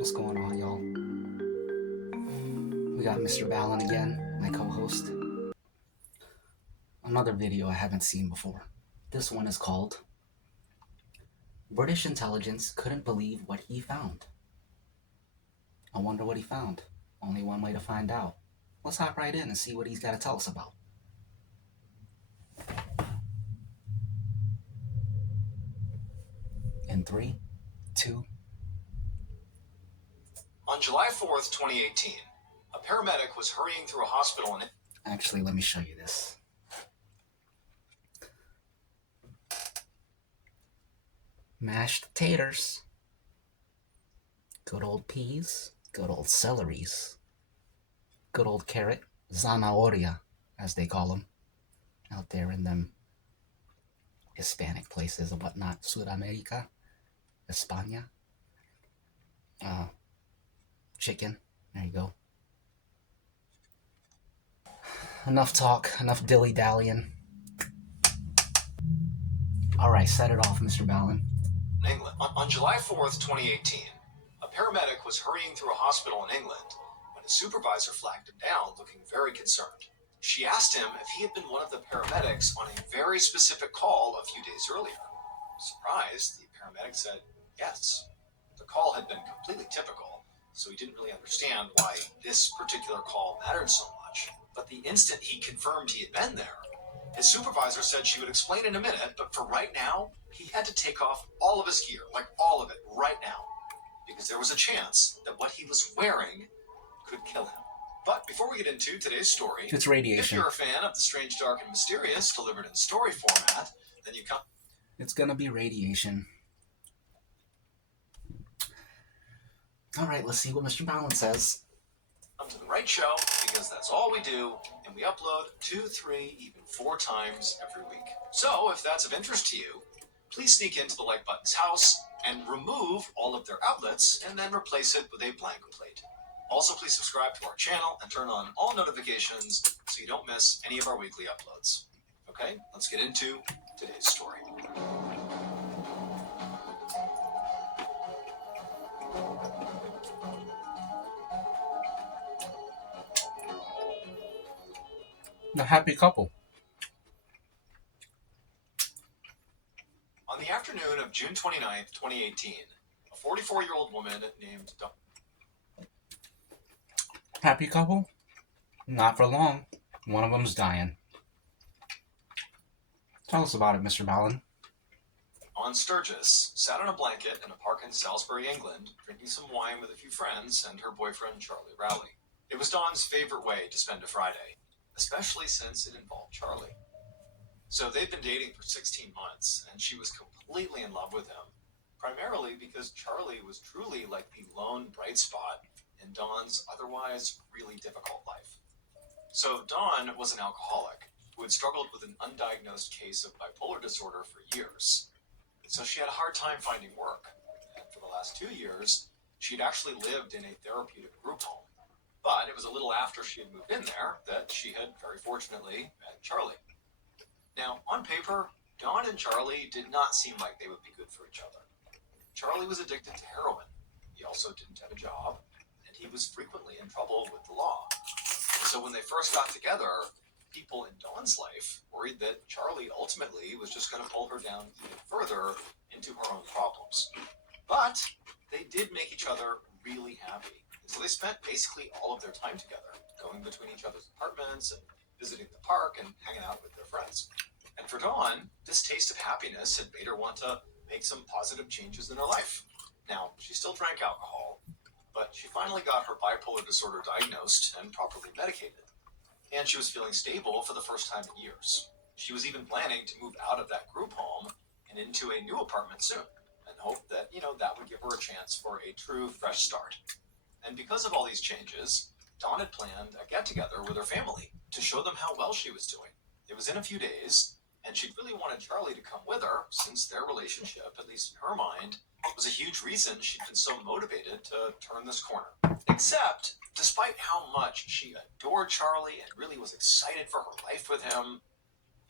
What's going on, y'all? We got MrBallen again, my co-host. Another video I haven't seen before. This one is called British Intelligence Couldn't Believe What He Found. I wonder what he found. Only one way to find out. Let's hop right in and see what he's got to tell us about. In 3, 2. On July 4th, 2018, a paramedic was hurrying through a hospital in... Actually, let me show you this. Mashed taters. Good old peas. Good old celeries. Good old carrot. Zanahoria, as they call them. Out there in them Hispanic places and whatnot. Sudamerica. España. Chicken. There you go. Enough talk. Enough dilly-dallying. Alright, set it off, MrBallen. England. On July 4th, 2018, a paramedic was hurrying through a hospital in England when a supervisor flagged him down, looking very concerned. She asked him if he had been one of the paramedics on a very specific call a few days earlier. Surprised, the paramedic said yes. The call had been completely typical, so he didn't really understand why this particular call mattered so much. But the instant he confirmed he had been there, his supervisor said she would explain in a minute, but for right now, he had to take off all of his gear, like all of it, right now, because there was a chance that what he was wearing could kill him. But before we get into today's story, It's radiation. if you're a fan of the strange, dark, and mysterious delivered in story format, then you come... It's gonna be radiation. Alright, let's see what MrBallen says. Come to the right show, because that's all we do, and we upload 2, 3, even 4 times every week. So, if that's of interest to you, please sneak into the like button's house and remove all of their outlets, and then replace it with a blank plate. Also, please subscribe to our channel and turn on all notifications so you don't miss any of our weekly uploads. Okay, let's get into today's story. The happy couple. On the afternoon of June 29th, 2018, a 44-year-old woman named Happy couple? Not for long. One of them's dying. Tell us about it, MrBallen. Dawn Sturgis sat on a blanket in a park in Salisbury, England, drinking some wine with a few friends and her boyfriend, Charlie Rowley. It was Dawn's favorite way to spend a Friday, especially since it involved Charlie. So they'd been dating for 16 months, and she was completely in love with him, primarily because Charlie was truly like the lone bright spot in Dawn's otherwise really difficult life. So Dawn was an alcoholic who had struggled with an undiagnosed case of bipolar disorder for years. So she had a hard time finding work, and for the last 2 years, she'd actually lived in a therapeutic group home. But it was a little after she had moved in there that she had very fortunately met Charlie. Now, on paper, Dawn and Charlie did not seem like they would be good for each other. Charlie was addicted to heroin. He also didn't have a job, and he was frequently in trouble with the law. So when they first got together, people in Dawn's life worried that Charlie ultimately was just going to pull her down even further into her own problems. But they did make each other really happy. So they spent basically all of their time together, going between each other's apartments and visiting the park and hanging out with their friends. And for Dawn, this taste of happiness had made her want to make some positive changes in her life. Now, she still drank alcohol, but she finally got her bipolar disorder diagnosed and properly medicated. And she was feeling stable for the first time in years. She was even planning to move out of that group home and into a new apartment soon, and hoped that, that would give her a chance for a true fresh start. And because of all these changes, Dawn had planned a get-together with her family to show them how well she was doing. It was in a few days, and she'd really wanted Charlie to come with her, since their relationship, at least in her mind, was a huge reason she'd been so motivated to turn this corner. Except, despite how much she adored Charlie and really was excited for her life with him,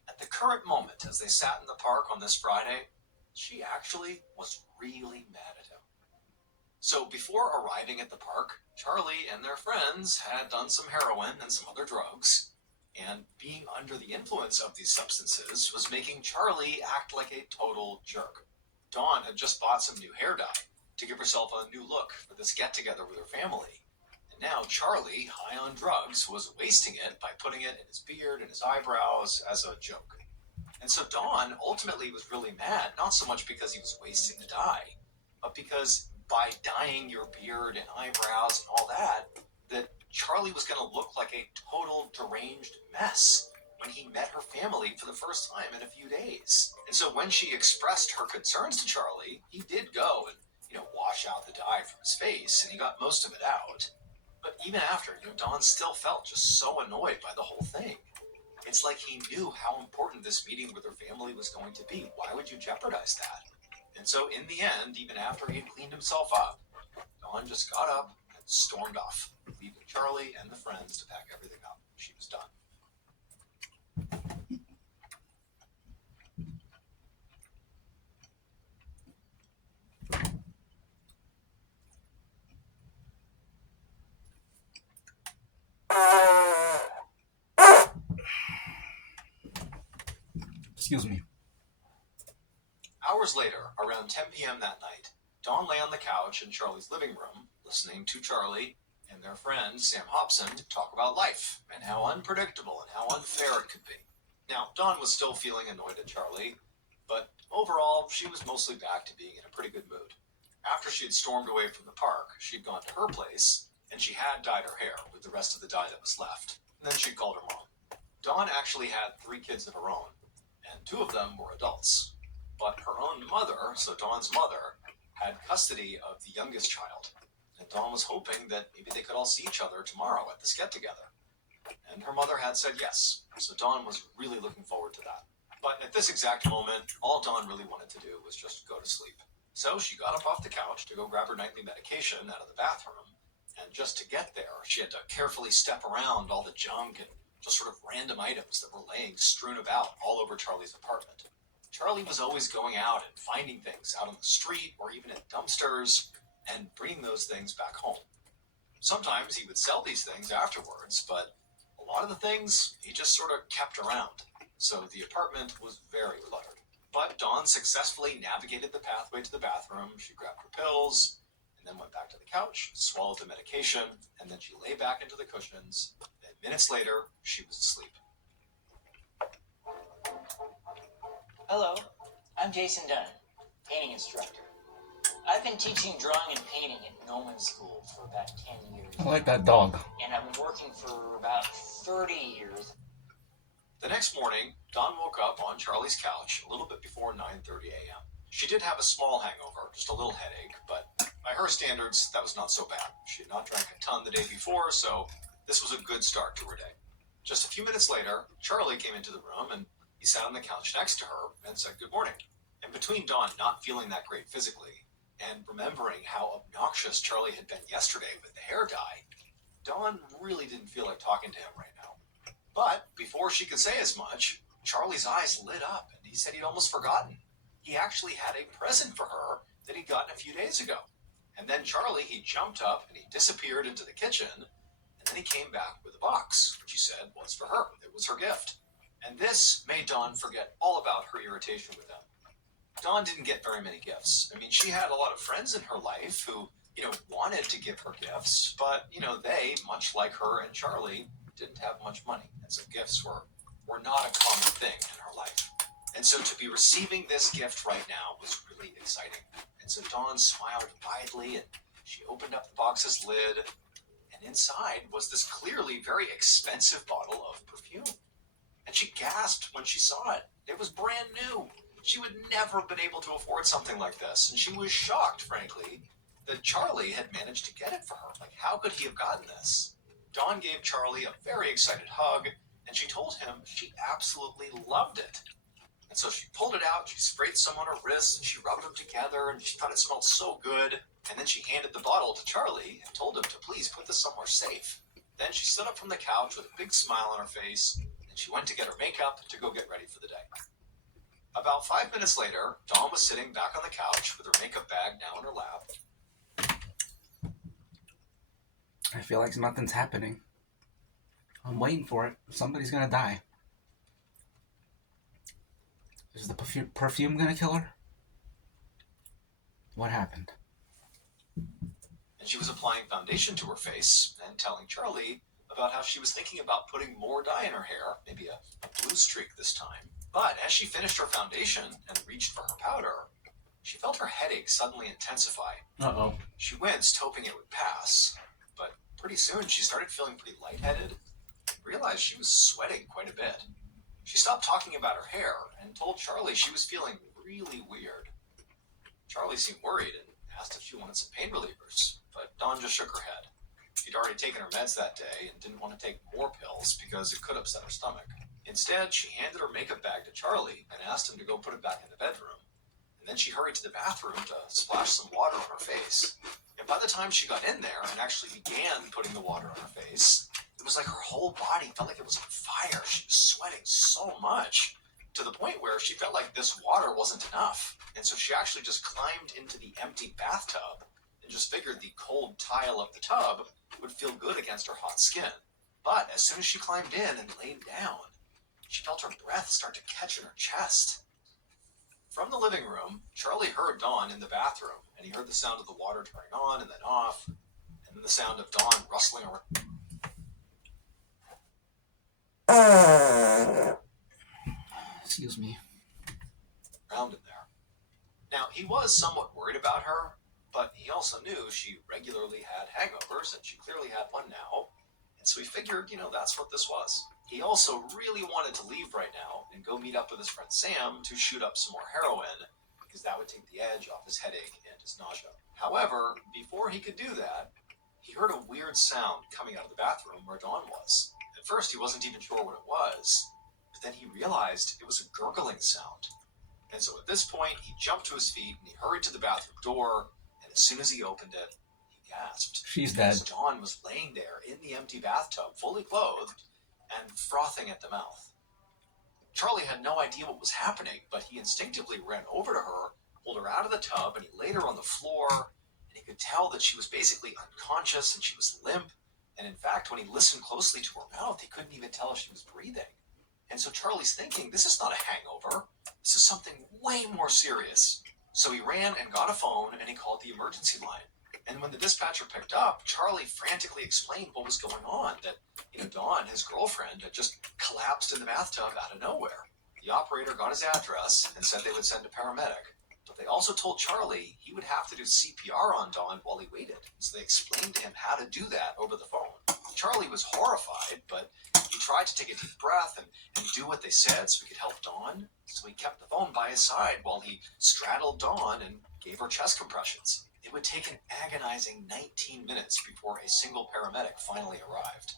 at the current moment, as they sat in the park on this Friday, she actually was really mad at him. So before arriving at the park, Charlie and their friends had done some heroin and some other drugs, and being under the influence of these substances was making Charlie act like a total jerk. Dawn had just bought some new hair dye to give herself a new look for this get-together with her family. And now Charlie, high on drugs, was wasting it by putting it in his beard and his eyebrows as a joke. And so Dawn ultimately was really mad, not so much because he was wasting the dye, but because by dyeing your beard and eyebrows and all that, that Charlie was going to look like a total deranged mess when he met her family for the first time in a few days. And so when she expressed her concerns to Charlie, he did go and, wash out the dye from his face, and he got most of it out. But even after, Dawn still felt just so annoyed by the whole thing. It's like he knew how important this meeting with her family was going to be. Why would you jeopardize that? And so in the end, even after he had cleaned himself up, Dawn just got up and stormed off, leaving Charlie and the friends to pack everything up. She was done. Excuse me. Hours later, around 10 p.m. that night, Dawn lay on the couch in Charlie's living room, listening to Charlie and their friend Sam Hobson talk about life and how unpredictable and how unfair it could be. Now, Dawn was still feeling annoyed at Charlie, but overall, she was mostly back to being in a pretty good mood. After she had stormed away from the park, she'd gone to her place, and she had dyed her hair with the rest of the dye that was left. And then she'd called her mom. Dawn actually had 3 kids of her own, and 2 of them were adults. But her own mother, so Dawn's mother, had custody of the youngest child. And Dawn was hoping that maybe they could all see each other tomorrow at this get-together. And her mother had said yes, so Dawn was really looking forward to that. But at this exact moment, all Dawn really wanted to do was just go to sleep. So she got up off the couch to go grab her nightly medication out of the bathroom. And just to get there, she had to carefully step around all the junk and just sort of random items that were laying strewn about all over Charlie's apartment. Charlie was always going out and finding things out on the street or even in dumpsters and bringing those things back home. Sometimes he would sell these things afterwards, but a lot of the things he just sort of kept around. So the apartment was very cluttered. But Dawn successfully navigated the pathway to the bathroom. She grabbed her pills and then went back to the couch, swallowed the medication, and then she lay back into the cushions. And minutes later, she was asleep. Hello, I'm Jason Dunn, painting instructor. I've been teaching drawing and painting at Noman School for about 10 years. I like that dog. And I've been working for about 30 years. The next morning, Dawn woke up on Charlie's couch a little bit before 9:30 a.m. She did have a small hangover, just a little headache, but by her standards, that was not so bad. She had not drank a ton the day before, so this was a good start to her day. Just a few minutes later, Charlie came into the room and he sat on the couch next to her and said good morning. And between Dawn not feeling that great physically and remembering how obnoxious Charlie had been yesterday with the hair dye, Dawn really didn't feel like talking to him right now. But before she could say as much, Charlie's eyes lit up and he said he'd almost forgotten. He actually had a present for her that he'd gotten a few days ago. And then Charlie, he jumped up and he disappeared into the kitchen, and then he came back with a box, which he said was for her. It was her gift. And this made Dawn forget all about her irritation with him. Dawn didn't get very many gifts. I mean, she had a lot of friends in her life who, wanted to give her gifts, but, they, much like her and Charlie, didn't have much money. And so gifts were not a common thing in her life. And so to be receiving this gift right now was really exciting. And so Dawn smiled widely and she opened up the box's lid, and inside was this clearly very expensive bottle of perfume. And she gasped when she saw it. It was brand new. She would never have been able to afford something like this. And she was shocked, frankly, that Charlie had managed to get it for her. Like, how could he have gotten this? Dawn gave Charlie a very excited hug, and she told him she absolutely loved it. And so she pulled it out, she sprayed some on her wrists, and she rubbed them together, and she thought it smelled so good. And then she handed the bottle to Charlie and told him to please put this somewhere safe. Then she stood up from the couch with a big smile on her face, and she went to get her makeup to go get ready for the day. About 5 minutes later, Dawn was sitting back on the couch with her makeup bag now in her lap. I feel like nothing's happening. I'm waiting for it. Somebody's gonna die. Is the perfume gonna kill her? What happened? And she was applying foundation to her face and telling Charlie about how she was thinking about putting more dye in her hair, maybe a blue streak this time. But as she finished her foundation and reached for her powder, she felt her headache suddenly intensify. Uh-oh. She winced, hoping it would pass, but pretty soon she started feeling pretty lightheaded and realized she was sweating quite a bit. She stopped talking about her hair and told Charlie she was feeling really weird. Charlie seemed worried and asked if she wanted some pain relievers, but Dawn just shook her head. She'd already taken her meds that day and didn't want to take more pills because it could upset her stomach. Instead, she handed her makeup bag to Charlie and asked him to go put it back in the bedroom. And then she hurried to the bathroom to splash some water on her face. And by the time she got in there and actually began putting the water on her face, it was like her whole body felt like it was on fire. She was sweating so much, to the point where she felt like this water wasn't enough. And so she actually just climbed into the empty bathtub and just figured the cold tile of the tub would feel good against her hot skin. But as soon as she climbed in and laid down, she felt her breath start to catch in her chest. From the living room, Charlie heard Dawn in the bathroom, and he heard the sound of the water turning on and then off, and then the sound of Dawn rustling Excuse me. around in there. Now, he was somewhat worried about her, but he also knew she regularly had hangovers, and she clearly had one now, and so he figured, that's what this was. He also really wanted to leave right now and go meet up with his friend Sam to shoot up some more heroin, because that would take the edge off his headache and his nausea. However, before he could do that, he heard a weird sound coming out of the bathroom where Dawn was. At first, he wasn't even sure what it was, but then he realized it was a gurgling sound. And so at this point, he jumped to his feet and he hurried to the bathroom door, and as soon as he opened it, he gasped. She's dead. Because Dawn was laying there in the empty bathtub, fully clothed, and frothing at the mouth. Charlie had no idea what was happening, but he instinctively ran over to her, pulled her out of the tub, and he laid her on the floor, and he could tell that she was basically unconscious and she was limp, and in fact, when he listened closely to her mouth, he couldn't even tell if she was breathing. And so Charlie's thinking, this is not a hangover, this is something way more serious. So he ran and got a phone, and he called the emergency line. And when the dispatcher picked up, Charlie frantically explained what was going on, that Dawn, his girlfriend, had just collapsed in the bathtub out of nowhere. The operator got his address and said they would send a paramedic, but they also told Charlie he would have to do CPR on Dawn while he waited. So they explained to him how to do that over the phone. Charlie was horrified, but he tried to take a deep breath and do what they said so he could help Dawn. So he kept the phone by his side while he straddled Dawn and gave her chest compressions. It would take an agonizing 19 minutes before a single paramedic finally arrived.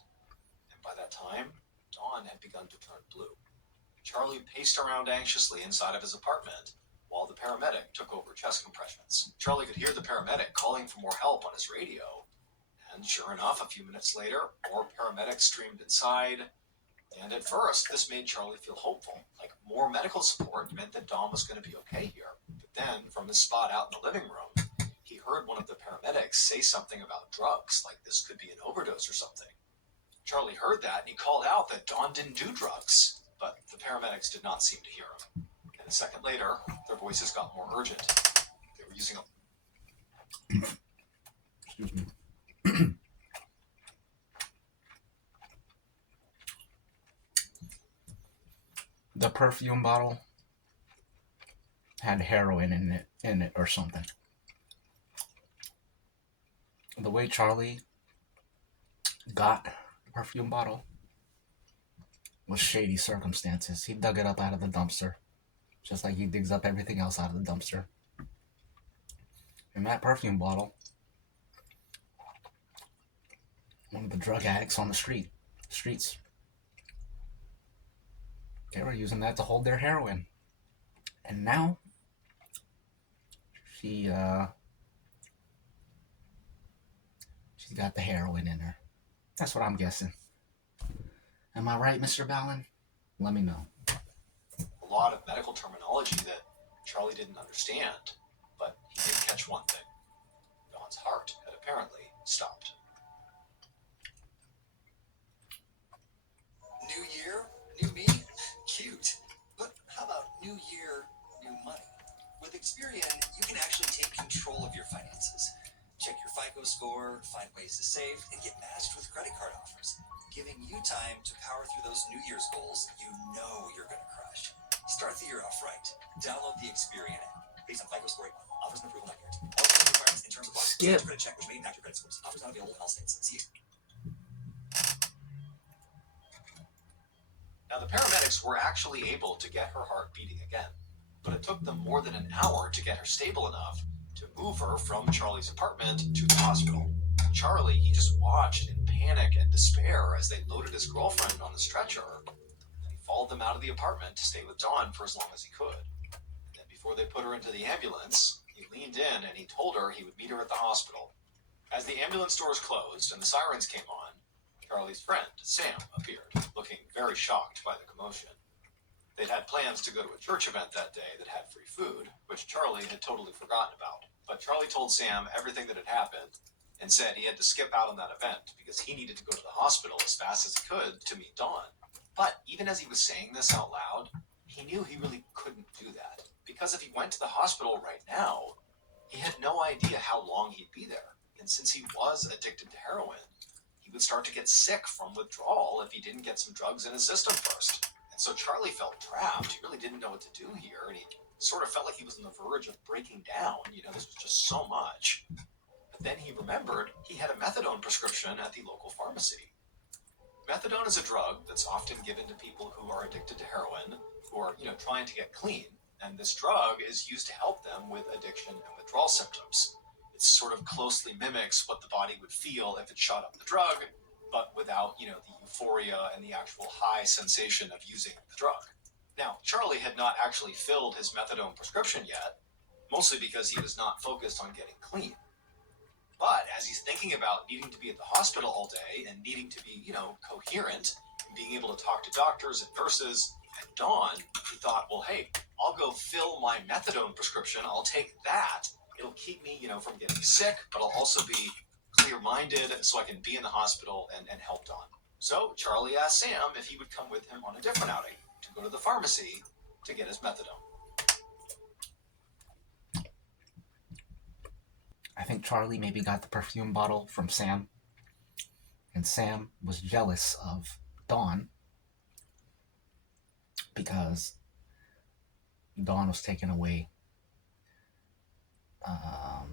And by that time, Dawn had begun to turn blue. Charlie paced around anxiously inside of his apartment while the paramedic took over chest compressions. Charlie could hear the paramedic calling for more help on his radio. And sure enough, a few minutes later, more paramedics streamed inside. And at first, this made Charlie feel hopeful. Like more medical support meant that Dawn was going to be okay here. But then, from his spot out in the living room, he heard one of the paramedics say something about drugs, like this could be an overdose or something. Charlie heard that, and he called out that Dawn didn't do drugs, but the paramedics did not seem to hear him. And a second later, their voices got more urgent. They were using a... Excuse me. The perfume bottle had heroin in it or something. The way Charlie got the perfume bottle was shady circumstances. He dug it up out of the dumpster, just like he digs up everything else out of the dumpster. In that perfume bottle, one of the drug addicts on the streets, they were using that to hold their heroin. And now, she's got the heroin in her. That's what I'm guessing. Am I right, MrBallen? Let me know. A lot of medical terminology that Charlie didn't understand, but he did catch one thing. Dawn's heart had apparently stopped. to score, find ways to save, and get matched with credit card offers, giving you time to power through those New Year's goals you know you're going to crush. Start the year off right. Download the Experian app. Based on FICO score 81. Offers and approval not guaranteed. Eligibility requirements in terms of Skip. credit check, which may impact your credit scores. Offers not available in all states. See. Now, the paramedics were actually able to get her heart beating again, but it took them more than an hour to get her stable enough to move her from Charlie's apartment to the hospital. Charlie, he just watched in panic and despair as they loaded his girlfriend on the stretcher, and he followed them out of the apartment to stay with Dawn for as long as he could. And then before they put her into the ambulance, he leaned in and he told her he would meet her at the hospital. As the ambulance doors closed and the sirens came on, Charlie's friend, Sam, appeared, looking very shocked by the commotion. They'd had plans to go to a church event that day that had free food, which Charlie had totally forgotten about. But Charlie told Sam everything that had happened and said he had to skip out on that event because he needed to go to the hospital as fast as he could to meet Dawn. But even as he was saying this out loud, he knew he really couldn't do that. Because if he went to the hospital right now, he had no idea how long he'd be there. And since he was addicted to heroin, he would start to get sick from withdrawal if he didn't get some drugs in his system first. And so Charlie felt trapped. He really didn't know what to do here, and he sort of felt like he was on the verge of breaking down. This was just so much. But then he remembered he had a methadone prescription at the local pharmacy. Methadone is a drug that's often given to people who are addicted to heroin, who are, trying to get clean. And this drug is used to help them with addiction and withdrawal symptoms. It sort of closely mimics what the body would feel if it shot up the drug, but without, the euphoria and the actual high sensation of using the drug. Now, Charlie had not actually filled his methadone prescription yet, mostly because he was not focused on getting clean. But as he's thinking about needing to be at the hospital all day and needing to be, coherent and being able to talk to doctors and nurses and Dawn, he thought, well, hey, I'll go fill my methadone prescription. I'll take that. It'll keep me, from getting sick, but I'll also be clear-minded so I can be in the hospital and help Dawn. So Charlie asked Sam if he would come with him on a different outing to go to the pharmacy to get his methadone. I think Charlie maybe got the perfume bottle from Sam, and Sam was jealous of Dawn because Dawn was taken away. I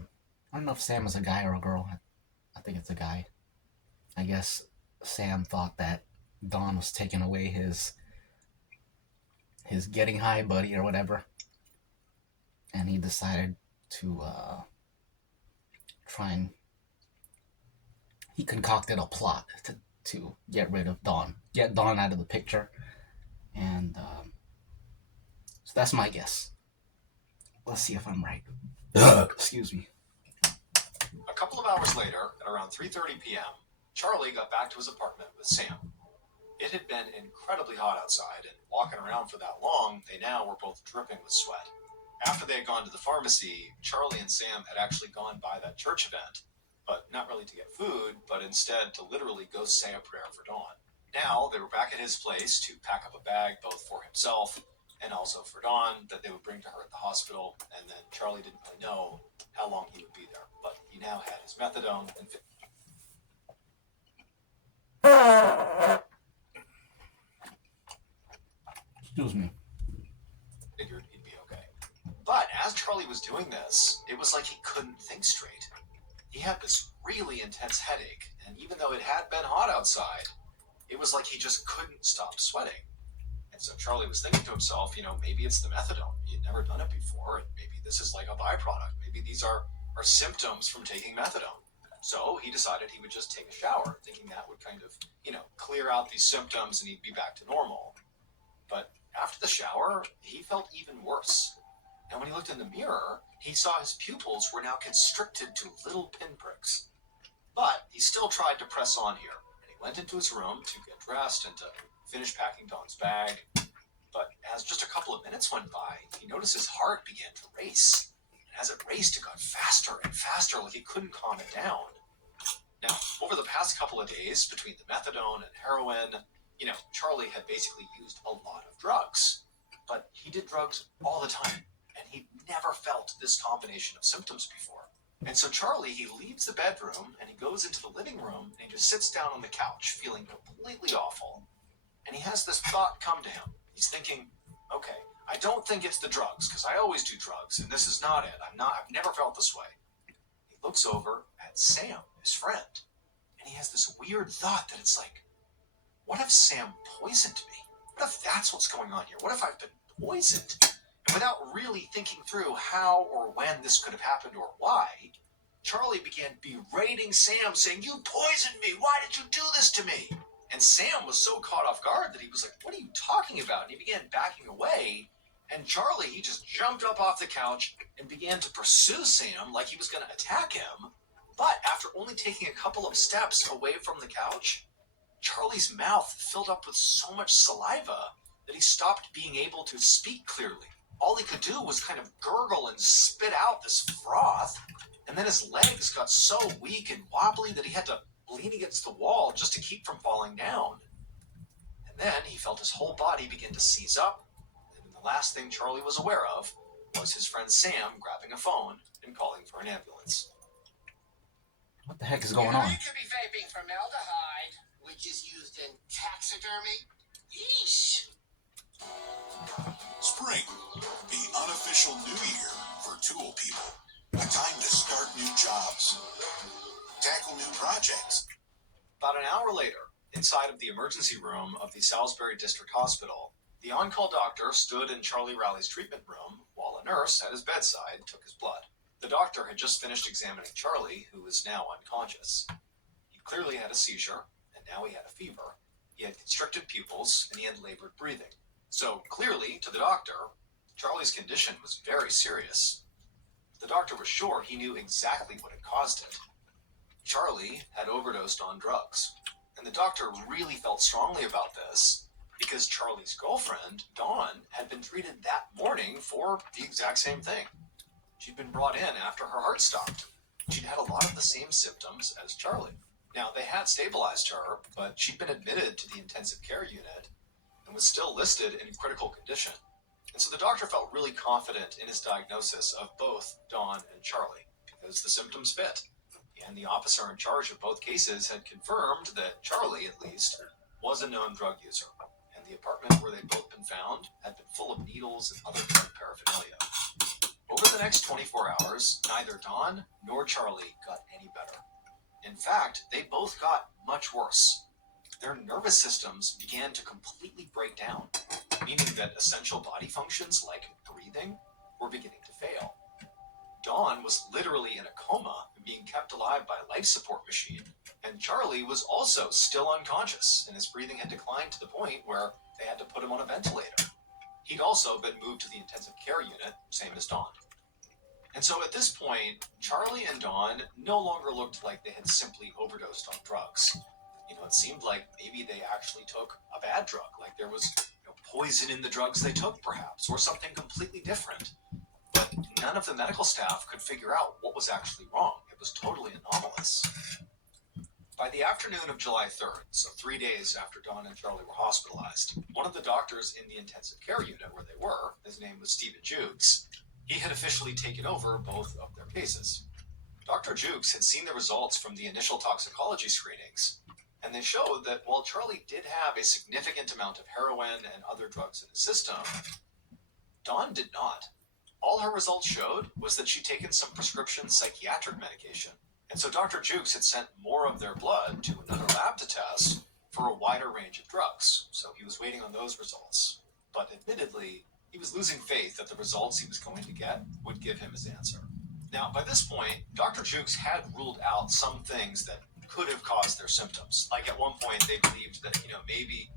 don't know if Sam is a guy or a girl. I think it's a guy. I guess Sam thought that Dawn was taking away his getting high buddy or whatever, and he decided to he concocted a plot to get rid of Dawn, get Dawn out of the picture, and so that's my guess. Let's see if I'm right. Excuse me. A couple of hours later, at around 3:30 p.m., Charlie got back to his apartment with Sam. It had been incredibly hot outside, and walking around for that long, they now were both dripping with sweat. After they had gone to the pharmacy, Charlie and Sam had actually gone by that church event, but not really to get food, but instead to literally go say a prayer for Dawn. Now, they were back at his place to pack up a bag both for himself and also for Dawn that they would bring to her at the hospital, and then Charlie didn't really know how long he would be there, but he now had his methadone and Excuse me. figured he'd be okay. But as Charlie was doing this, it was like he couldn't think straight. He had this really intense headache, and even though it had been hot outside, it was like he just couldn't stop sweating. And so Charlie was thinking to himself, maybe it's the methadone. He had never done it before, and maybe this is like a byproduct. Maybe these are symptoms from taking methadone. So he decided he would just take a shower, thinking that would kind of, clear out these symptoms and he'd be back to normal. But after the shower, he felt even worse. And when he looked in the mirror, he saw his pupils were now constricted to little pinpricks. But he still tried to press on here, and he went into his room to get dressed and to finish packing Dawn's bag. But as just a couple of minutes went by, he noticed his heart began to race. And as it raced, it got faster and faster, like he couldn't calm it down. Now, over the past couple of days, between the methadone and heroin, Charlie had basically used a lot of drugs. But he did drugs all the time, and he'd never felt this combination of symptoms before. And so Charlie, he leaves the bedroom and he goes into the living room and he just sits down on the couch feeling completely awful. And he has this thought come to him. He's thinking, okay, I don't think it's the drugs because I always do drugs and this is not it. I've never felt this way. He looks over at Sam, his friend, and he has this weird thought that it's like, what if Sam poisoned me? What if that's what's going on here? What if I've been poisoned? And without really thinking through how or when this could have happened or why, Charlie began berating Sam, saying, you poisoned me! Why did you do this to me? And Sam was so caught off guard that he was like, what are you talking about? And he began backing away. And Charlie, he just jumped up off the couch and began to pursue Sam like he was going to attack him. But after only taking a couple of steps away from the couch, Charlie's mouth filled up with so much saliva that he stopped being able to speak clearly. All he could do was kind of gurgle and spit out this froth. And then his legs got so weak and wobbly that he had to lean against the wall just to keep from falling down. And then he felt his whole body begin to seize up. And the last thing Charlie was aware of was his friend Sam grabbing a phone and calling for an ambulance. What the heck is going on? You could be vaping formaldehyde, which is used in taxidermy. Yeesh. Spring, the unofficial new year for tool people. A time to start new jobs, tackle new projects. About an hour later, inside of the emergency room of the Salisbury District Hospital, the on-call doctor stood in Charlie Rowley's treatment room while a nurse at his bedside took his blood. The doctor had just finished examining Charlie, who was now unconscious. He clearly had a seizure, and now he had a fever. He had constricted pupils, and he had labored breathing. So clearly, to the doctor, Charlie's condition was very serious. The doctor was sure he knew exactly what had caused it. Charlie had overdosed on drugs, and the doctor really felt strongly about this because Charlie's girlfriend, Dawn, had been treated that morning for the exact same thing. She'd been brought in after her heart stopped. She'd had a lot of the same symptoms as Charlie. Now, they had stabilized her, but she'd been admitted to the intensive care unit and was still listed in critical condition. And so the doctor felt really confident in his diagnosis of both Dawn and Charlie because the symptoms fit. And the officer in charge of both cases had confirmed that Charlie, at least, was a known drug user. And the apartment where they'd both been found had been full of needles and other drug paraphernalia. Over the next 24 hours, neither Dawn nor Charlie got any better. In fact, they both got much worse. Their nervous systems began to completely break down, meaning that essential body functions like breathing were beginning to fail. Dawn was literally in a coma and being kept alive by a life support machine, and Charlie was also still unconscious, and his breathing had declined to the point where they had to put him on a ventilator. He'd also been moved to the intensive care unit, same as Dawn. And so at this point, Charlie and Dawn no longer looked like they had simply overdosed on drugs. It seemed like maybe they actually took a bad drug, like there was poison in the drugs they took, perhaps, or something completely different. But none of the medical staff could figure out what was actually wrong. It was totally anomalous. By the afternoon of July 3rd, so 3 days after Dawn and Charlie were hospitalized, one of the doctors in the intensive care unit where they were, his name was Stephen Jukes, he had officially taken over both of their cases. Dr. Jukes had seen the results from the initial toxicology screenings, and they showed that while Charlie did have a significant amount of heroin and other drugs in his system, Dawn did not. All her results showed was that she'd taken some prescription psychiatric medication. And so Dr. Jukes had sent more of their blood to another lab to test for a wider range of drugs. So he was waiting on those results. But admittedly, he was losing faith that the results he was going to get would give him his answer. Now, by this point, Dr. Jukes had ruled out some things that could have caused their symptoms. Like at one point, they believed that, maybe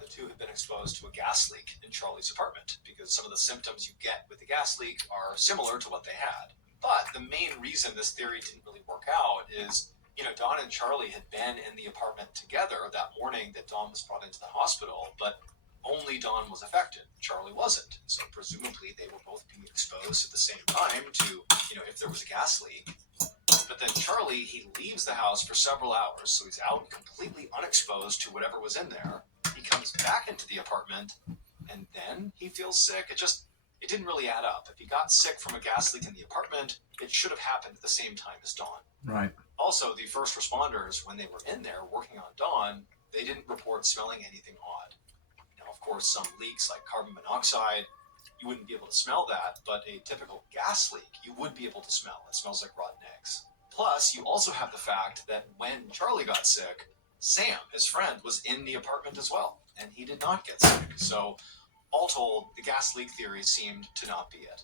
the two had been exposed to a gas leak in Charlie's apartment because some of the symptoms you get with the gas leak are similar to what they had. But the main reason this theory didn't really work out is, Dawn and Charlie had been in the apartment together that morning that Dawn was brought into the hospital, but only Dawn was affected. Charlie wasn't. So presumably they were both being exposed at the same time to, if there was a gas leak. But then Charlie, he leaves the house for several hours, so he's out completely unexposed to whatever was in there. He comes back into the apartment, and then he feels sick. It didn't really add up. If he got sick from a gas leak in the apartment, it should have happened at the same time as Dawn. Right. Also, the first responders, when they were in there working on Dawn, they didn't report smelling anything odd. Now, of course, some leaks like carbon monoxide, you wouldn't be able to smell that, but a typical gas leak, you would be able to smell. It smells like rotten eggs. Plus, you also have the fact that when Charlie got sick, Sam, his friend, was in the apartment as well, and he did not get sick. So, all told, the gas leak theory seemed to not be it.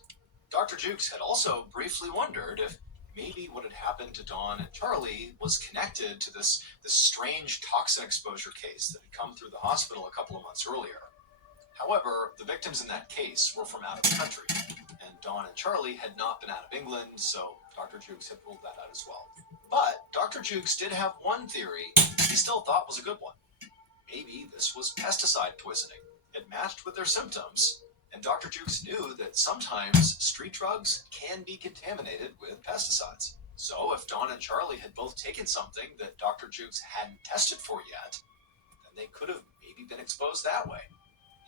Dr. Jukes had also briefly wondered if maybe what had happened to Dawn and Charlie was connected to this strange toxin exposure case that had come through the hospital a couple of months earlier. However, the victims in that case were from out of the country, and Dawn and Charlie had not been out of England, so Dr. Jukes had ruled that out as well. But Dr. Jukes did have one theory he still thought was a good one. Maybe this was pesticide poisoning. It matched with their symptoms, and Dr. Jukes knew that sometimes street drugs can be contaminated with pesticides. So if Dawn and Charlie had both taken something that Dr. Jukes hadn't tested for yet, then they could have maybe been exposed that way.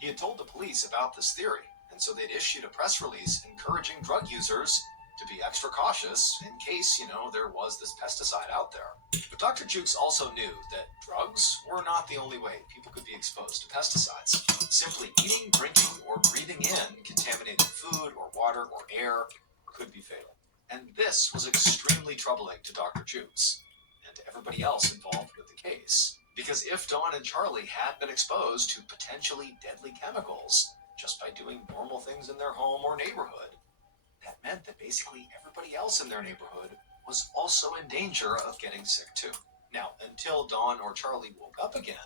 He had told the police about this theory, and so they'd issued a press release encouraging drug users to be extra cautious in case, there was this pesticide out there. But Dr. Jukes also knew that drugs were not the only way people could be exposed to pesticides. Simply eating, drinking, or breathing in contaminated food or water or air could be fatal. And this was extremely troubling to Dr. Jukes and to everybody else involved with the case. Because if Dawn and Charlie had been exposed to potentially deadly chemicals just by doing normal things in their home or neighborhood, that meant that basically everybody else in their neighborhood was also in danger of getting sick too. Now, until Dawn or Charlie woke up again,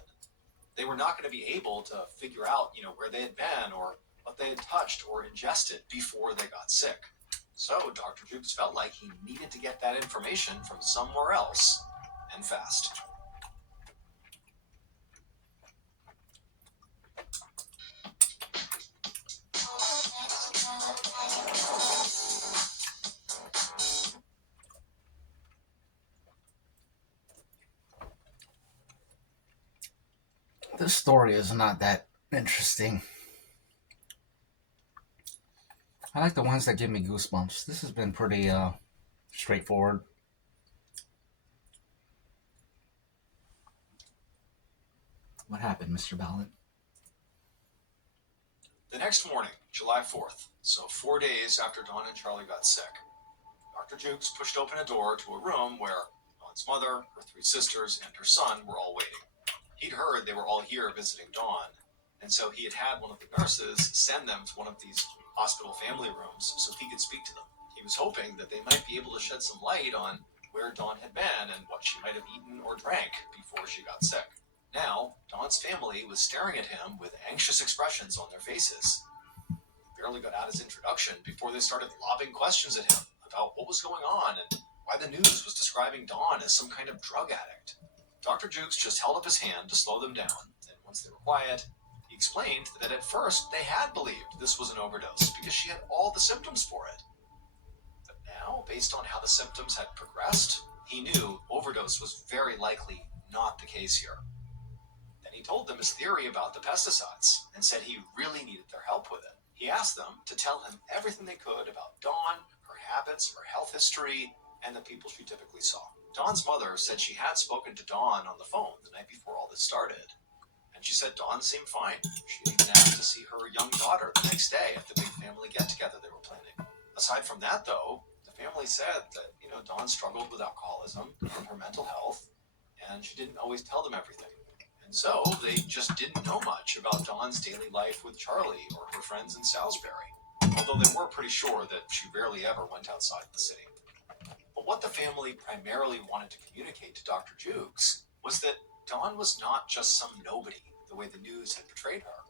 they were not going to be able to figure out, where they had been or what they had touched or ingested before they got sick. So Dr. Jukes felt like he needed to get that information from somewhere else, and fast. This story is not that interesting. I like the ones that give me goosebumps. This has been pretty straightforward. What happened, MrBallen? The next morning, July 4th, so 4 days after Dawn and Charlie got sick, Dr. Jukes pushed open a door to a room where Dawn's mother, her 3 sisters, and her son were all waiting. He'd heard they were all here visiting Dawn, and so he had one of the nurses send them to one of these hospital family rooms so he could speak to them. He was hoping that they might be able to shed some light on where Dawn had been and what she might have eaten or drank before she got sick. Now, Dawn's family was staring at him with anxious expressions on their faces. He barely got out his introduction before they started lobbing questions at him about what was going on and why the news was describing Dawn as some kind of drug addict. Dr. Jukes just held up his hand to slow them down, and once they were quiet, he explained that at first they had believed this was an overdose because she had all the symptoms for it. But now, based on how the symptoms had progressed, he knew overdose was very likely not the case here. Then he told them his theory about the pesticides and said he really needed their help with it. He asked them to tell him everything they could about Dawn, her habits, her health history, and the people she typically saw. Dawn's mother said she had spoken to Dawn on the phone the night before all this started, and she said Dawn seemed fine. She even asked to see her young daughter the next day at the big family get-together they were planning. Aside from that, though, the family said that, Dawn struggled with alcoholism and her mental health, and she didn't always tell them everything. And so they just didn't know much about Dawn's daily life with Charlie or her friends in Salisbury, although they were pretty sure that she rarely ever went outside the city. But what the family primarily wanted to communicate to Dr. Jukes was that Dawn was not just some nobody the way the news had portrayed her.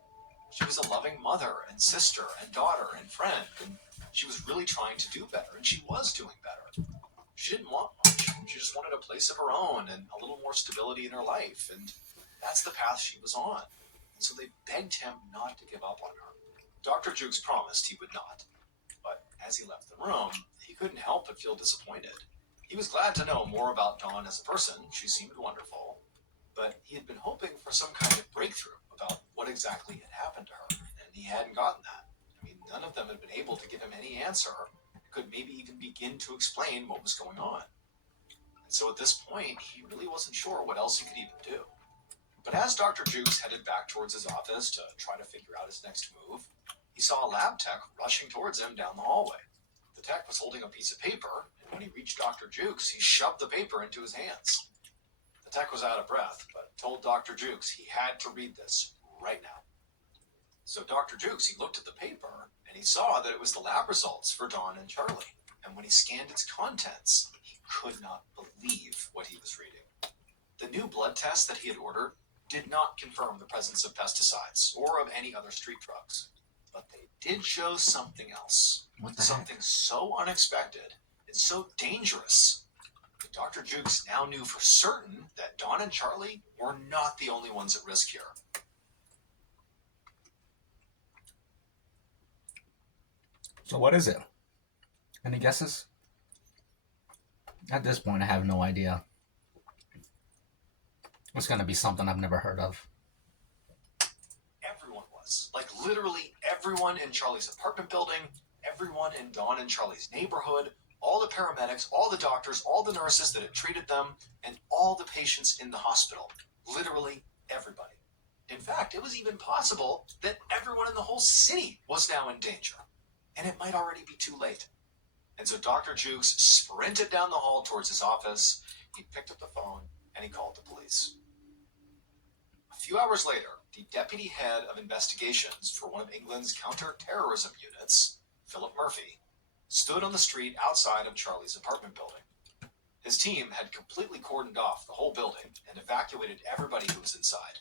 She was a loving mother and sister and daughter and friend, and she was really trying to do better, and she was doing better. She didn't want much. She just wanted a place of her own and a little more stability in her life, and that's the path she was on. And so they begged him not to give up on her. Dr. Jukes promised he would not, but as he left the room, he couldn't help but feel disappointed. He was glad to know more about Dawn as a person. She seemed wonderful, but he had been hoping for some kind of breakthrough about what exactly had happened to her, and he hadn't gotten that. none of them had been able to give him any answer, could maybe even begin to explain what was going on. And so at this point, he really wasn't sure what else he could even do. But as Dr. Jukes headed back towards his office to try to figure out his next move, he saw a lab tech rushing towards him down the hallway. The tech was holding a piece of paper, and when he reached Dr. Jukes, he shoved the paper into his hands. The tech was out of breath, but told Dr. Jukes he had to read this right now. So Dr. Jukes, he looked at the paper, and he saw that it was the lab results for Dawn and Charlie. And when he scanned its contents, he could not believe what he was reading. The new blood test that he had ordered did not confirm the presence of pesticides or of any other street drugs. But they did show something else. Something so unexpected and so dangerous that Dr. Jukes now knew for certain that Dawn and Charlie were not the only ones at risk here. So what is it? Any guesses? At this point, I have no idea. It's going to be something I've never heard of. Everyone was. Like literally everyone in Charlie's apartment building, everyone in Dawn and Charlie's neighborhood, all the paramedics, all the doctors, all the nurses that had treated them, and all the patients in the hospital. Literally everybody. In fact, it was even possible that everyone in the whole city was now in danger. And it might already be too late. And so Dr. Jukes sprinted down the hall towards his office. He picked up the phone and he called the police. A few hours later, the deputy head of investigations for one of England's counter-terrorism units, Philip Murphy, stood on the street outside of Charlie's apartment building. His team had completely cordoned off the whole building and evacuated everybody who was inside.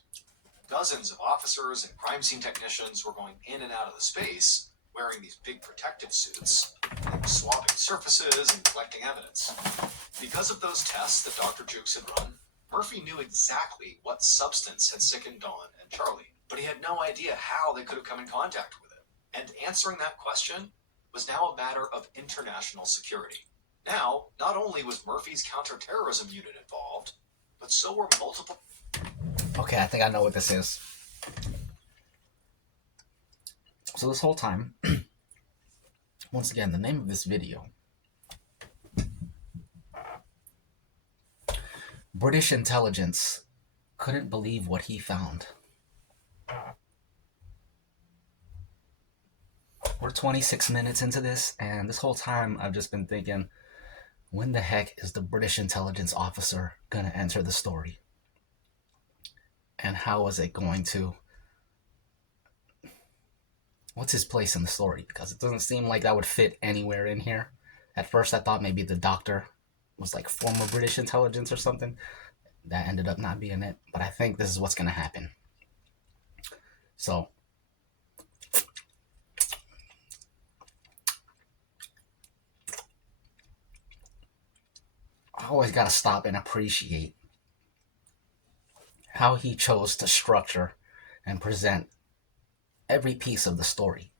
Dozens of officers and crime scene technicians were going in and out of the space, wearing these big protective suits, and swabbing surfaces and collecting evidence. Because of those tests that Dr. Jukes had run, Murphy knew exactly what substance had sickened Dawn and Charlie, but he had no idea how they could have come in contact with it. And answering that question was now a matter of international security. Now, not only was Murphy's counterterrorism unit involved, but so were multiple... Okay, I think I know what this is. So this whole time, once again, the name of this video, British intelligence couldn't believe what he found. We're 26 minutes into this, and this whole time I've just been thinking, when the heck is the British intelligence officer going to enter the story? And how is it going to... What's his place in the story? Because it doesn't seem like that would fit anywhere in here. At first I thought maybe the doctor was like former British intelligence or something. That ended up not being it. But I think this is what's going to happen. So, I always got to stop and appreciate how he chose to structure and present every piece of the story,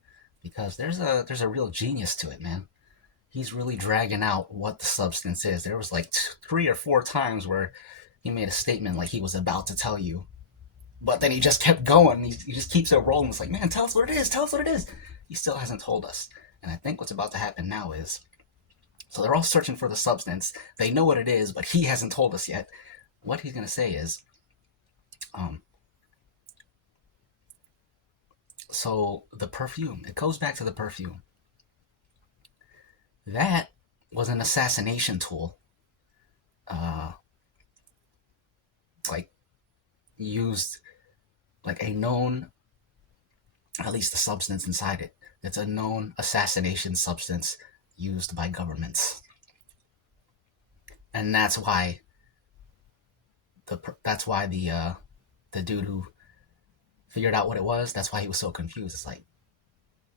because there's a real genius to it, man. He's really dragging out what the substance is. There was like 3 or 4 times where he made a statement like he was about to tell you, but then he just kept going. He just keeps it rolling. It's like, man, tell us what it is. Tell us what it is. He still hasn't told us. And I think what's about to happen now is, so they're all searching for the substance. They know what it is, but he hasn't told us yet. What he's going to say is, so the perfume, it goes back to the perfume. That was an assassination tool, like used, like a known, at least the substance inside it, it's a known assassination substance used by governments. And that's why the dude who figured out what it was, that's why he was so confused. It's like,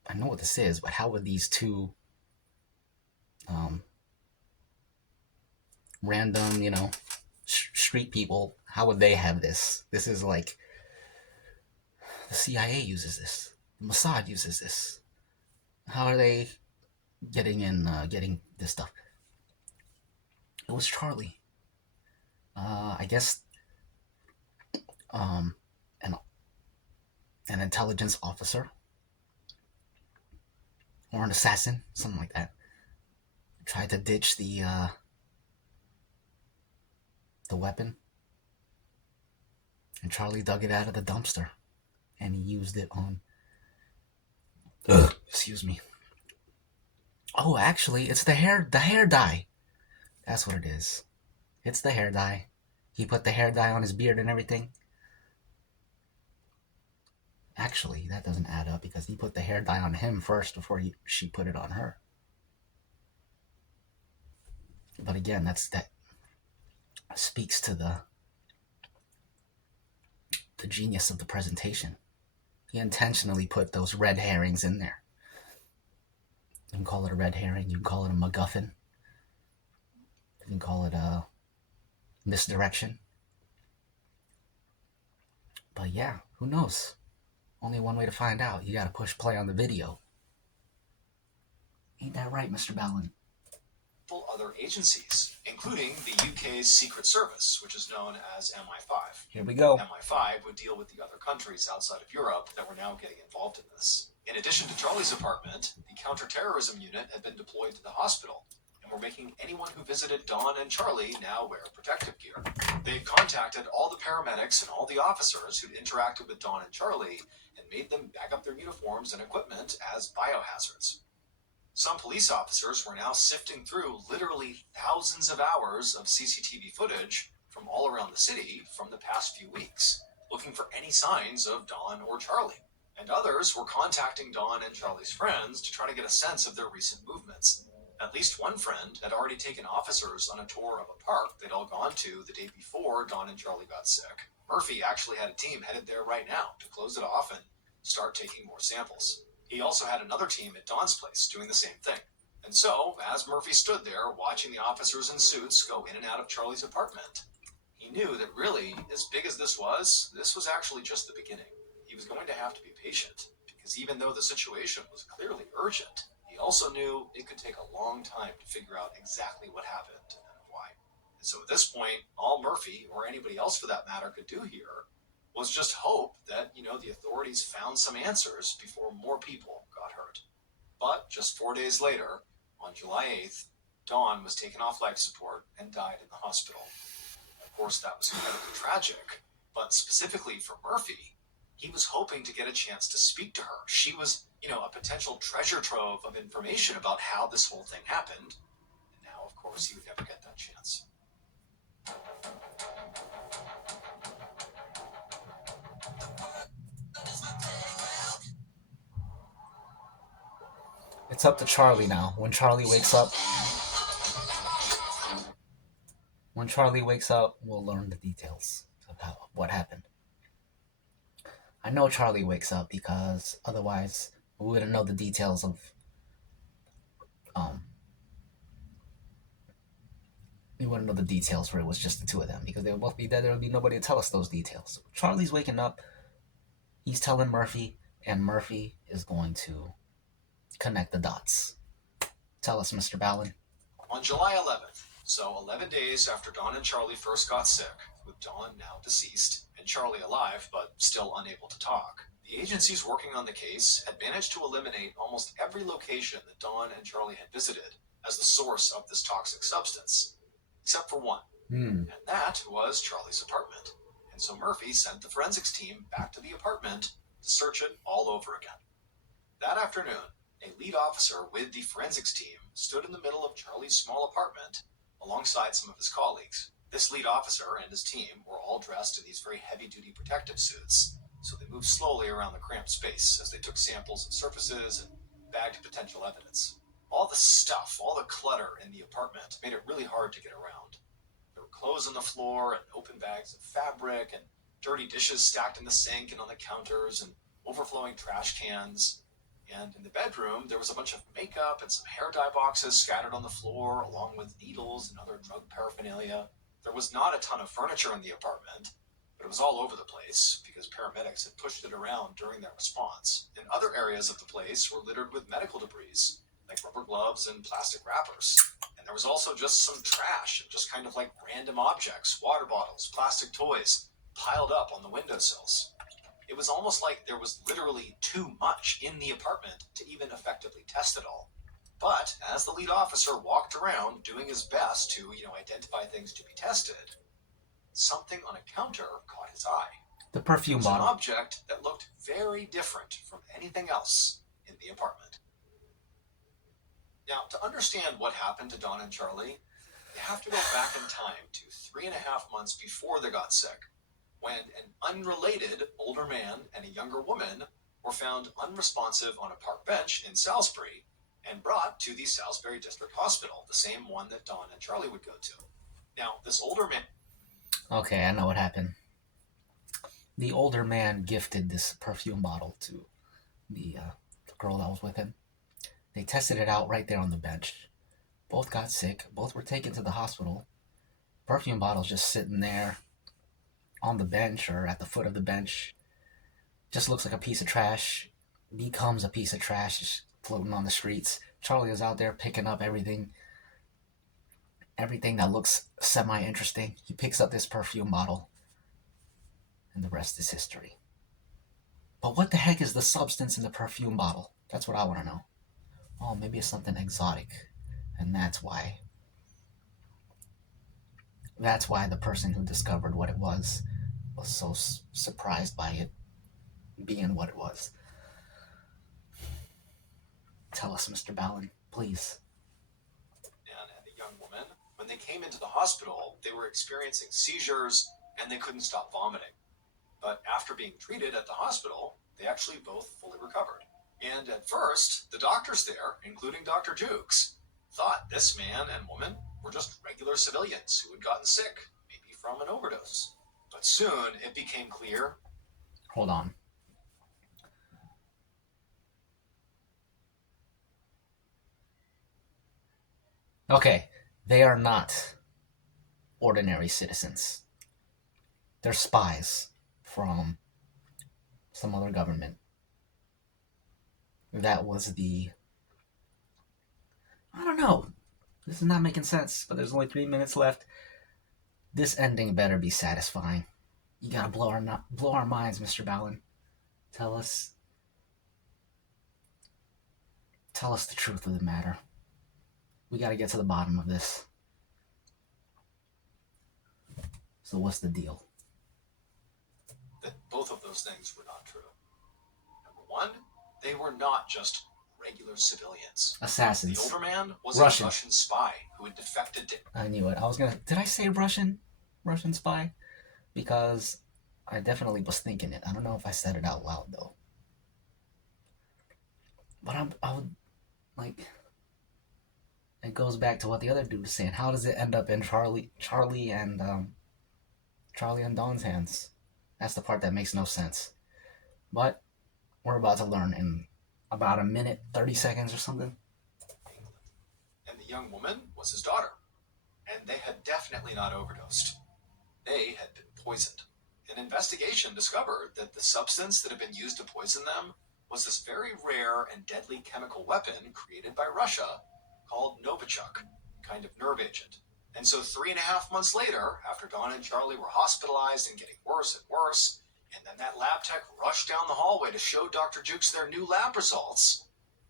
I know what this is, but how would these two random, street people, how would they have this? This is like, the CIA uses this, the Mossad uses this. How are they getting this stuff? It was Charlie. I guess an intelligence officer or an assassin, something like that, tried to ditch the weapon, and Charlie dug it out of the dumpster, and he used it on. Excuse me. Oh, actually, it's the hair dye. That's what it is. It's the hair dye. He put the hair dye on his beard and everything. Actually, that doesn't add up because he put the hair dye on him first before she put it on her. But again, that speaks to the genius of the presentation. He intentionally put those red herrings in there. You can call it a red herring. You can call it a MacGuffin. You can call it a misdirection. But yeah, who knows? Only one way to find out. You gotta push play on the video. Ain't that right, MrBallen? Other agencies, including the UK's Secret Service, which is known as MI5. Here we go. MI5 would deal with the other countries outside of Europe that were now getting involved in this. In addition to Charlie's apartment, the counterterrorism unit had been deployed to the hospital and were making anyone who visited Dawn and Charlie now wear protective gear. They'd contacted all the paramedics and all the officers who'd interacted with Dawn and Charlie and made them bag up their uniforms and equipment as biohazards. Some police officers were now sifting through literally thousands of hours of CCTV footage from all around the city from the past few weeks, looking for any signs of Dawn or Charlie. And others were contacting Dawn and Charlie's friends to try to get a sense of their recent movements. At least one friend had already taken officers on a tour of a park they'd all gone to the day before Dawn and Charlie got sick. Murphy actually had a team headed there right now to close it off and start taking more samples. He also had another team at Dawn's place doing the same thing. And so, as Murphy stood there watching the officers in suits go in and out of Charlie's apartment, he knew that really, as big as this was actually just the beginning. He was going to have to be patient, because even though the situation was clearly urgent, he also knew it could take a long time to figure out exactly what happened and why. And so at this point, all Murphy, or anybody else for that matter, could do here was just hope that, the authorities found some answers before more people got hurt. But just 4 days later, on July 8th, Dawn was taken off life support and died in the hospital. Of course, that was incredibly tragic, but specifically for Murphy, he was hoping to get a chance to speak to her. She was, a potential treasure trove of information about how this whole thing happened. And now, of course, he would never get that chance. It's up to Charlie now. When Charlie wakes up, we'll learn the details of what happened. I know Charlie wakes up because otherwise we wouldn't know the details of we wouldn't know the details where it was just the two of them, because they would both be dead. There would be nobody to tell us those details. Charlie's waking up, he's telling Murphy, and Murphy is going to connect the dots. Tell us, MrBallen. On July 11th, so 11 days after Dawn and Charlie first got sick, with Dawn now deceased, and Charlie alive but still unable to talk, the agencies working on the case had managed to eliminate almost every location that Dawn and Charlie had visited as the source of this toxic substance, except for one, and that was Charlie's apartment. And so Murphy sent the forensics team back to the apartment to search it all over again. That afternoon, a lead officer with the forensics team stood in the middle of Charlie's small apartment alongside some of his colleagues. This lead officer and his team were all dressed in these very heavy-duty protective suits, so they moved slowly around the cramped space as they took samples of surfaces and bagged potential evidence. All the stuff, all the clutter in the apartment made it really hard to get around. There were clothes on the floor and open bags of fabric and dirty dishes stacked in the sink and on the counters and overflowing trash cans. And in the bedroom, there was a bunch of makeup and some hair dye boxes scattered on the floor, along with needles and other drug paraphernalia. There was not a ton of furniture in the apartment, but it was all over the place because paramedics had pushed it around during their response. And other areas of the place were littered with medical debris, like rubber gloves and plastic wrappers. And there was also just some trash and just kind of like random objects, water bottles, plastic toys, piled up on the windowsills. It was almost like there was literally too much in the apartment to even effectively test it all. But as the lead officer walked around doing his best to, identify things to be tested, something on a counter caught his eye. The It perfume was an bottle. object that looked very different from anything else in the apartment. Now, to understand what happened to Don and Charlie, you have to go back in time to 3.5 months before they got sick, when an unrelated older man and a younger woman were found unresponsive on a park bench in Salisbury and brought to the Salisbury District Hospital, the same one that Don and Charlie would go to. Now, this older man... Okay, I know what happened. The older man gifted this perfume bottle to the girl that was with him. They tested it out right there on the bench. Both got sick. Both were taken to the hospital. Perfume bottle's just sitting there on the bench or at the foot of the bench. Just looks like a piece of trash. Becomes a piece of trash floating on the streets. Charlie is out there picking up everything that looks semi-interesting. He picks up this perfume bottle, and the rest is history. But what the heck is the substance in the perfume bottle? That's what I want to know. Oh, maybe it's something exotic, and that's why the person who discovered what it was so surprised by it being what it was. Tell us, MrBallen, please. And a young woman, when they came into the hospital, they were experiencing seizures and they couldn't stop vomiting. But after being treated at the hospital, they actually both fully recovered. And at first, the doctors there, including Dr. Jukes, thought this man and woman were just regular civilians who had gotten sick, maybe from an overdose. But soon, it became clear... Hold on. Okay, they are not ordinary citizens. They're spies from some other government. That was I don't know. This is not making sense, but there's only 3 minutes left. This ending better be satisfying. You gotta blow our minds, MrBallen. Tell us the truth of the matter. We gotta get to the bottom of this. So what's the deal? that both of those things were not true. Number one, they were not just regular civilians. Assassins. The older man was Russian. a Russian spy who had defected to... I knew it. Did I say Russian spy? Because I definitely was thinking it. I don't know if I said it out loud, though. But I would, like... It goes back to what the other dude was saying. How does it end up in Charlie and Don's hands? That's the part that makes no sense. But we're about to learn in about a minute, 30 seconds or something. And the young woman was his daughter. And they had definitely not overdosed. They had been poisoned. An investigation discovered that the substance that had been used to poison them was this very rare and deadly chemical weapon created by Russia called Novichok, kind of nerve agent. And so 3.5 months later, after Don and Charlie were hospitalized and getting worse and worse, and then that lab tech rushed down the hallway to show Dr. Jukes their new lab results,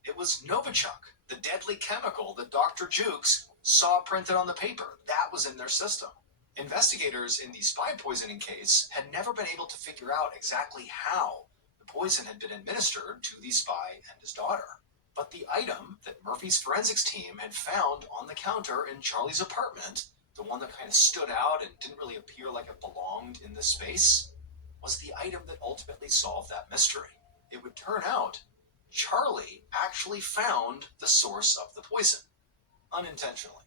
it was Novichok, the deadly chemical that Dr. Jukes saw printed on the paper. That was in their system. Investigators in the spy poisoning case had never been able to figure out exactly how the poison had been administered to the spy and his daughter. But the item that Murphy's forensics team had found on the counter in Charlie's apartment, the one that kind of stood out and didn't really appear like it belonged in this space, was the item that ultimately solved that mystery. It would turn out Charlie actually found the source of the poison, unintentionally.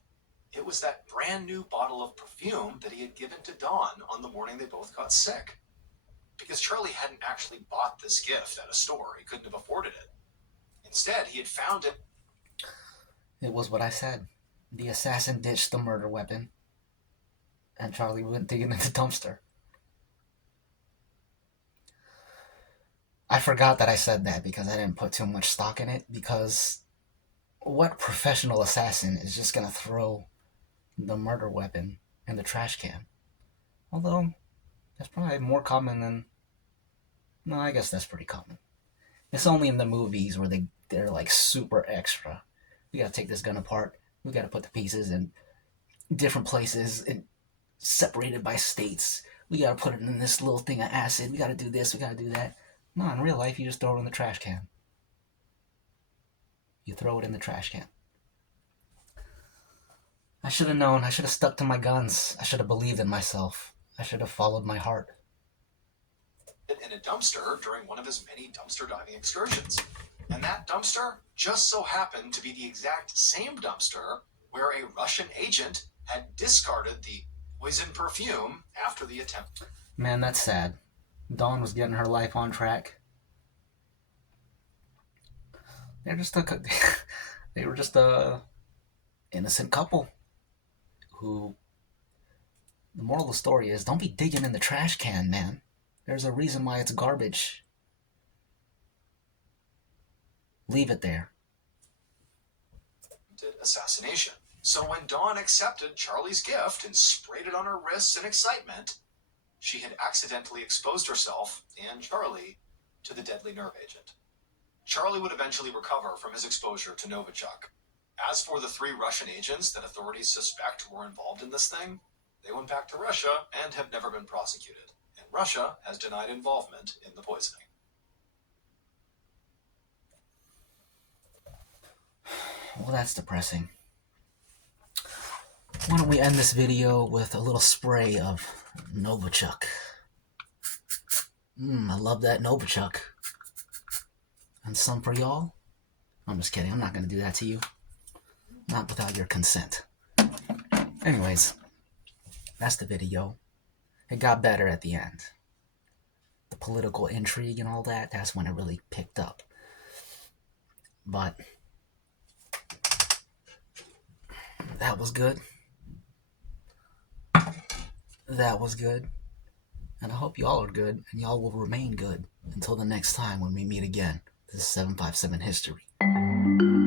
It was that brand new bottle of perfume that he had given to Dawn on the morning they both got sick. Because Charlie hadn't actually bought this gift at a store. He couldn't have afforded it. Instead, he had found it. It was what I said. The assassin ditched the murder weapon, and Charlie went digging in the dumpster. I forgot that I said that because I didn't put too much stock in it, because what professional assassin is just going to throw the murder weapon in the trash can? Although, that's probably more common than No, I guess that's pretty common. It's only in the movies where they're like super extra. We gotta take this gun apart. We gotta put the pieces in different places and separated by states. We gotta put it in this little thing of acid. We gotta do this. We gotta do that. No, in real life, you just throw it in the trash can. You throw it in the trash can. I should have known. I should have stuck to my guns. I should have believed in myself. I should have followed my heart. In a dumpster during one of his many dumpster diving excursions. And that dumpster just so happened to be the exact same dumpster where a Russian agent had discarded the poison perfume after the attempt. Man, that's sad. Dawn was getting her life on track. They were just a innocent couple who, the moral of the story is, don't be digging in the trash can, man. There's a reason why it's garbage. Leave it there. Assassination. So when Dawn accepted Charlie's gift and sprayed it on her wrists in excitement, she had accidentally exposed herself and Charlie to the deadly nerve agent. Charlie would eventually recover from his exposure to Novichok. As for the 3 Russian agents that authorities suspect were involved in this thing, they went back to Russia and have never been prosecuted. And Russia has denied involvement in the poisoning. Well, that's depressing. Why don't we end this video with a little spray of Novichok. I love that Novichok. And some for y'all? I'm just kidding. I'm not going to do that to you. Not without your consent. Anyways, that's the video. It got better at the end. The political intrigue and all that, that's when it really picked up. But that was good. That was good. And I hope y'all are good, and y'all will remain good until the next time when we meet again. This is 757 History.